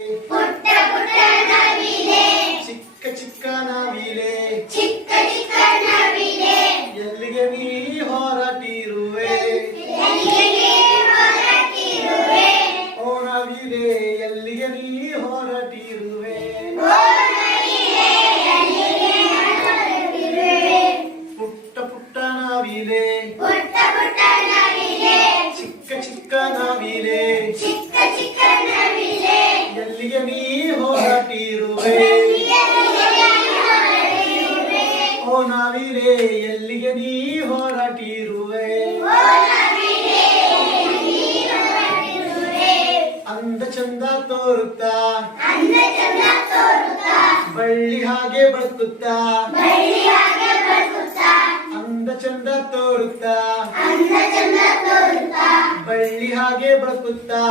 ಪುಟ್ಟ ಪುಟ್ಟ ನವಿಲೆ ಚಿಕ್ಕ ಚಿಕ್ಕ ನವಿಲೆ ಚಿಕ್ಕ ಚಿಕ್ಕ ನವಿಲೆ ಎಲ್ಲಿಗೆ ನೀ ಹೊರಟಿರುವೆ ಎಲ್ಲಿಗೆ ಹೊರಟಿರುವೆ ಓ ನವಿಲೆ ಎಲ್ಲಿಗೆ ನೀ ಹೊರಟಿರುವೆ ಓ ನವಿಲೆ ಎಲ್ಲಿಗೆ ಹೊರಟಿರುವೆ ಪುಟ್ಟ ಪುಟ್ಟ ನವಿಲೆ ಪುಟ್ಟ ಪುಟ್ಟ ನವಿಲೆ ಚಿಕ್ಕ ಚಿಕ್ಕ ನವಿಲೆ ಚಿಕ್ಕ ಚಿಕ್ಕ ನವಿಲೆ ಎಲ್ಲಿಗೆ ನೀ ಹೊರಟಿರುವೆ ಓ ನವಿಲೆ ಎಲ್ಲಿಗೆ ನೀ ಹೊರಟಿರುವೆ ಅಂದ ಚಂದ ತೋರುತ್ತಾ ಬಳ್ಳಿ ಹಾಗೆ ಬದುಕುತ್ತಾ ಅಂದ ಚಂದ ತೋರುತ್ತಾ ಬಳ್ಳಿ ಹಾಗೆ ಬದುಕುತ್ತಾ